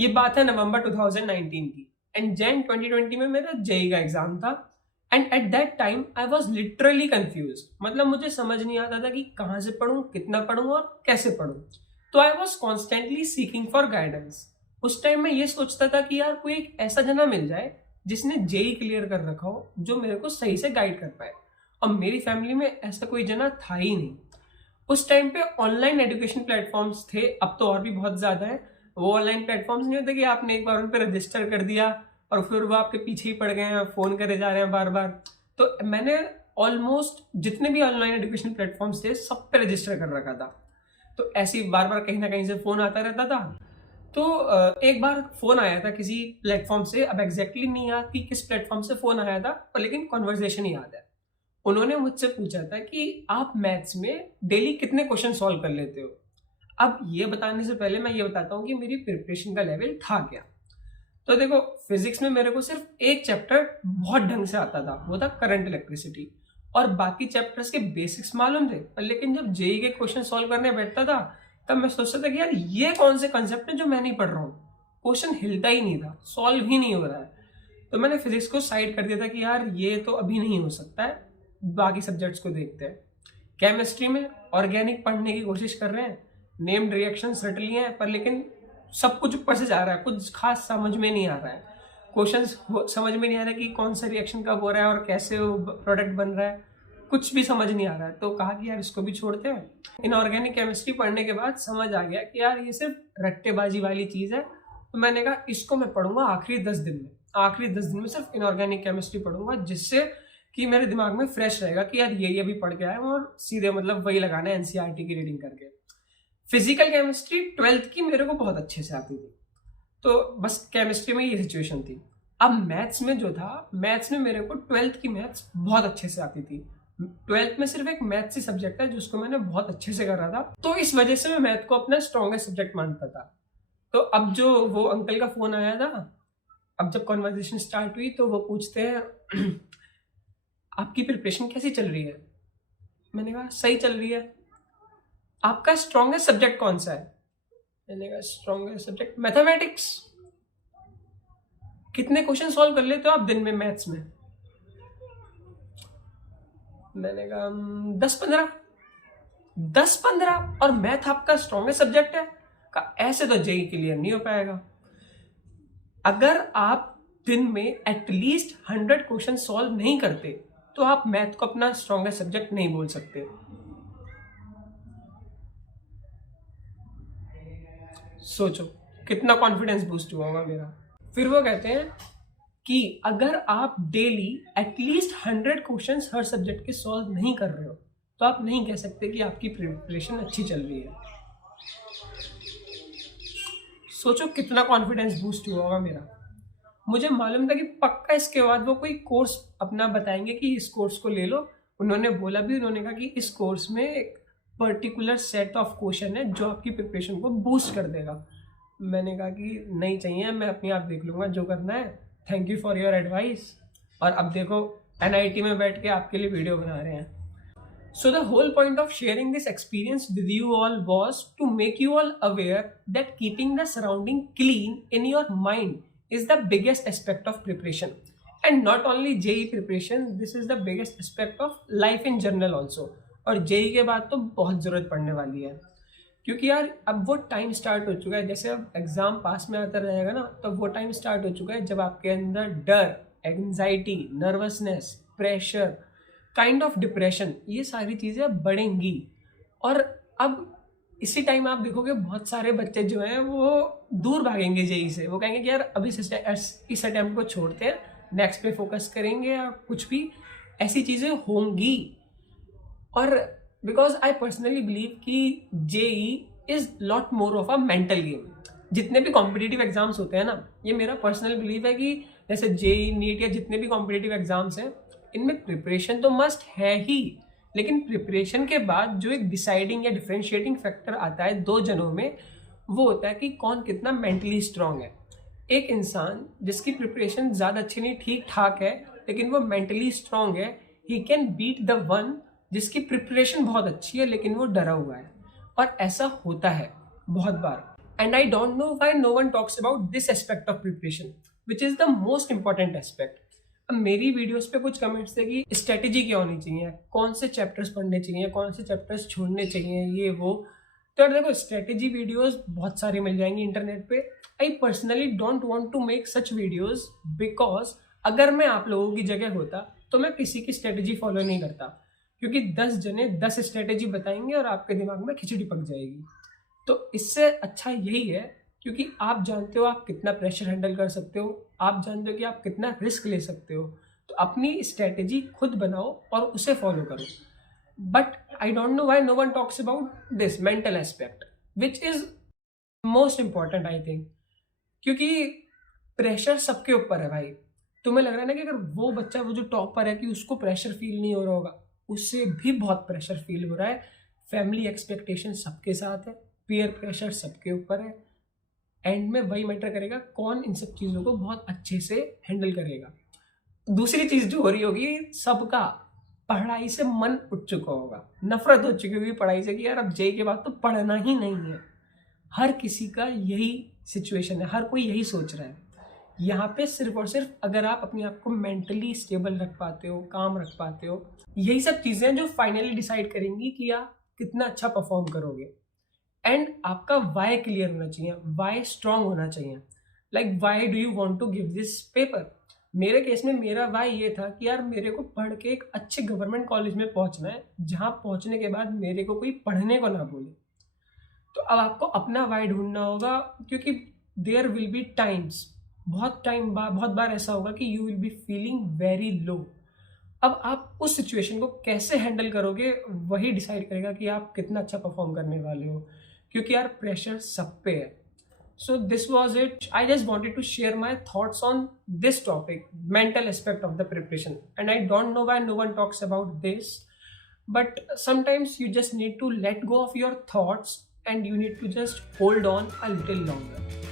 ये बात है नवंबर 2019 की एंड जैन 2020 में मेरा जेई का एग्जाम था। And at that time I was literally confuse, मतलब मुझे समझ नहीं आता था कि कहाँ से पढूं, कितना पढूं और कैसे पढूं। तो I was constantly seeking for guidance. उस टाइम मैं ये सोचता था कि यार कोई एक ऐसा जना मिल जाए जिसने जेई क्लियर कर रखा हो, जो मेरे को सही से गाइड कर पाए। और मेरी फैमिली में ऐसा कोई जना था ही नहीं। उस टाइम पे ऑनलाइन एजुकेशन प्लेटफॉर्म्स थे, अब तो और भी बहुत ज्यादा है। वो ऑनलाइन प्लेटफॉर्म्स नहीं होते कि आपने एक बार उन पर रजिस्टर कर दिया और फिर वो आपके पीछे ही पड़ गए हैं, फोन करे जा रहे हैं बार बार। तो मैंने ऑलमोस्ट जितने भी ऑनलाइन एजुकेशन प्लेटफॉर्म्स थे सब पे रजिस्टर कर रखा था। तो ऐसे ही बार बार कहीं ना कहीं से फोन आता रहता था। तो एक बार फोन आया था किसी प्लेटफॉर्म से, अब एग्जैक्टली नहीं याद कि किस प्लेटफॉर्म से फोन आया था, पर लेकिन कॉन्वर्जेशन याद है। उन्होंने मुझसे पूछा था कि आप मैथ्स में डेली कितने क्वेश्चन सॉल्व कर लेते हो। अब ये बताने से पहले मैं ये बताता हूँ कि मेरी प्रिपरेशन का लेवल था क्या। तो देखो, फिजिक्स में मेरे को सिर्फ एक चैप्टर बहुत ढंग से आता था, वो था करंट इलेक्ट्रिसिटी। और बाकी चैप्टर्स के बेसिक्स मालूम थे, पर लेकिन जब जेई के क्वेश्चन सॉल्व करने बैठता था तब मैं सोचता था कि यार ये कौन से कंसेप्ट है जो मैं नहीं पढ़ रहा हूँ। क्वेश्चन हिलता ही नहीं था, सॉल्व ही नहीं हो रहा है। तो मैंने फिजिक्स को साइड कर दिया था कि यार ये तो अभी नहीं हो सकता है, बाकी सब्जेक्ट्स को देखते हैं। केमिस्ट्री में ऑर्गेनिक पढ़ने की कोशिश कर रहे हैं, नेम्ड रिएक्शन रट लिए हैं, पर लेकिन सब कुछ ऊपर से जा रहा है, कुछ खास समझ में नहीं आ रहा है। क्वेश्चंस समझ में नहीं आ रहा है कि कौन सा रिएक्शन कब हो रहा है और कैसे वो प्रोडक्ट बन रहा है, कुछ भी समझ नहीं आ रहा है। तो कहा कि यार इसको भी छोड़ते हैं। इनऑर्गेनिक केमिस्ट्री पढ़ने के बाद समझ आ गया कि यार ये सिर्फ रट्टेबाजी वाली चीज है। तो मैंने कहा इसको मैं पढ़ूंगा आखिरी 10 दिन में। आखिरी 10 दिन में सिर्फ इनऑर्गेनिक केमिस्ट्री पढ़ूंगा, जिससे कि मेरे दिमाग में फ्रेश रहेगा कि यार ये भी पढ़ के आए और सीधे मतलब वही लगाना है एनसीईआरटी की रीडिंग करके। फिजिकल केमिस्ट्री 12th की मेरे को बहुत अच्छे से आती थी, तो बस केमिस्ट्री में ये सिचुएशन थी। अब मैथ्स में जो था, मैथ्स में मेरे को 12th की मैथ्स बहुत अच्छे से आती थी। 12th में सिर्फ एक मैथ्स ही सब्जेक्ट है जिसको मैंने बहुत अच्छे से करा था, तो इस वजह से मैं मैथ को अपना स्ट्रॉन्गेस्ट सब्जेक्ट मानता था। तो अब जो वो अंकल का फोन आया था, अब जब कॉन्वर्जेशन स्टार्ट हुई तो वो पूछते हैं आपकी प्रिपरेशन कैसी चल रही है। मैंने कहा सही चल रही है। आपका स्ट्रॉन्गेस्ट सब्जेक्ट कौन सा है। मैंने कहा स्ट्रॉन्गेस्ट सब्जेक्ट मैथमेटिक्स। कितने क्वेश्चन सॉल्व कर लेते हो आप दिन में मैथ्स में। मैंने कहा 10-15। 10-15 और मैथ आपका स्ट्रॉन्गेस्ट सब्जेक्ट है। कहा ऐसे तो जेई क्लियर नहीं हो पाएगा। अगर आप दिन में एटलीस्ट 100 क्वेश्चन सॉल्व नहीं करते तो आप मैथ को अपना स्ट्रॉन्गेस्ट सब्जेक्ट नहीं बोल सकते। सोचो कितना कॉन्फिडेंस बूस्ट हुआ होगा मेरा। फिर वो कहते हैं कि अगर आप डेली एटलीस्ट 100 क्वेश्चंस हर सब्जेक्ट के सॉल्व नहीं कर रहे हो तो आप नहीं कह सकते कि आपकी प्रिपरेशन अच्छी चल रही है। सोचो कितना कॉन्फिडेंस बूस्ट हुआ होगा मेरा। मुझे मालूम था कि पक्का इसके बाद वो कोई कोर्स अपना बताएंगे कि इस कोर्स को ले लो। उन्होंने बोला भी, उन्होंने कहा कि इस कोर्स में एक पर्टिकुलर सेट ऑफ क्वेश्चन है जो आपकी प्रिपरेशन को बूस्ट कर देगा। मैंने कहा कि नहीं चाहिए, मैं अपने आप देख लूँगा जो करना है, thank you for your advice. और अब देखो एनआईटी में बैठ के आपके लिए वीडियो बना रहे हैं। So the whole point of sharing this experience with you all was to make you all aware that keeping the surrounding clean in your mind is the biggest aspect of preparation. And not only JEE preparation, this is the biggest aspect of life in general also. और JEE के बाद तो बहुत ज़रूरत पड़ने वाली है, क्योंकि यार अब वो टाइम स्टार्ट हो चुका है। जैसे अब एग्ज़ाम पास में आता रहेगा ना, तो वो टाइम स्टार्ट हो चुका है जब आपके अंदर डर, anxiety, nervousness, pressure, kind of depression, ये सारी चीज़ें बढ़ेंगी। और अब इसी टाइम आप देखोगे बहुत सारे बच्चे जो हैं वो दूर भागेंगे जेई से। वो कहेंगे कि यार अभी इस अटैम्प्ट को छोड़ते हैं, नेक्स्ट पे फोकस करेंगे या कुछ भी, ऐसी चीज़ें होंगी। और बिकॉज आई पर्सनली बिलीव कि JEE is lot more of a mental game. जितने भी कॉम्पिटिटिव एग्जाम्स होते हैं ना, ये मेरा पर्सनल बिलीव है कि जैसे जेई, नीट या जितने भी कॉम्पिटिटिव एग्जाम्स हैं, इनमें प्रिपरेशन तो मस्ट है ही, लेकिन प्रिपरेशन के बाद जो एक डिसाइडिंग या डिफरेंशिएटिंग फैक्टर आता है दो जनों में, वो होता है कि कौन कितना मेंटली स्ट्रांग है। एक इंसान जिसकी प्रिपरेशन ज़्यादा अच्छी नहीं, ठीक ठाक है, लेकिन वो मेंटली स्ट्रांग है, he can beat the one जिसकी प्रिपरेशन बहुत अच्छी है लेकिन वो डरा हुआ है। और ऐसा होता है बहुत बार। And I don't know why no one talks about this aspect of preparation, which is the most important aspect. अब मेरी वीडियोस पे कुछ कमेंट्स थे कि स्ट्रेटेजी क्या होनी चाहिए, कौन से चैप्टर्स पढ़ने चाहिए, कौन से चैप्टर्स छोड़ने चाहिए, ये वो। तो यार देखो, स्ट्रेटेजी वीडियोस बहुत सारी मिल जाएंगी इंटरनेट पे। I personally don't want to make such videos because अगर मैं आप लोगों की जगह होता तो मैं किसी की स्ट्रेटेजी फॉलो नहीं करता, क्योंकि 10 जने 10 स्ट्रेटेजी बताएंगे और आपके दिमाग में खिचड़ी पक जाएगी। तो इससे अच्छा यही है, क्योंकि आप जानते हो आप कितना प्रेशर हैंडल कर सकते हो, आप जानते हो कि आप कितना रिस्क ले सकते हो, तो अपनी स्ट्रेटेजी खुद बनाओ और उसे फॉलो करो। But I don't know why no one talks about this mental aspect, which is most important I think. क्योंकि प्रेशर सबके ऊपर है भाई। तुम्हें लग रहा है ना कि अगर वो बच्चा, वो जो टॉपर है, कि उसको प्रेशर फील नहीं हो रहा होगा, उससे भी बहुत प्रेशर फील हो रहा है। फैमिली एक्सपेक्टेशन सबके साथ है, पीयर प्रेशर सबके ऊपर है। एंड में वही मैटर करेगा कौन इन सब चीज़ों को बहुत अच्छे से हैंडल करेगा। दूसरी चीज़ जो हो रही होगी, सबका पढ़ाई से मन उठ चुका होगा, नफरत हो चुकी होगी पढ़ाई से कि यार अब जेई के बाद तो पढ़ना ही नहीं है। हर किसी का यही सिचुएशन है, हर कोई यही सोच रहा है। यहाँ पे सिर्फ और सिर्फ अगर आप अपने आप को मेंटली स्टेबल रख पाते हो, काम रख पाते हो, यही सब चीज़ें जो फाइनली डिसाइड करेंगी कि आप कितना अच्छा परफॉर्म करोगे। एंड आपका वाई क्लियर होना चाहिए, वाई स्ट्रांग होना चाहिए। Like why do you want to give this paper. मेरे केस में मेरा वाई ये था कि यार मेरे को पढ़ के एक अच्छे गवर्नमेंट कॉलेज में पहुंचना है, जहां पहुंचने के बाद मेरे को कोई पढ़ने को ना बोले। तो अब आपको अपना वाई ढूंढना होगा, क्योंकि देयर विल बी टाइम्स, बहुत बार ऐसा होगा कि you will be feeling very low. अब आप उस सिचुएशन को कैसे हैंडल करोगे, वही डिसाइड करेगा कि आप कितना अच्छा परफॉर्म करने वाले हो, क्योंकि यार प्रेशर सब पे है। So this was it. I just wanted to share my thoughts on this topic, mental aspect of the preparation. And I don't know why no one talks about this, but sometimes you just need to let go of your thoughts and you need to just hold on a little longer.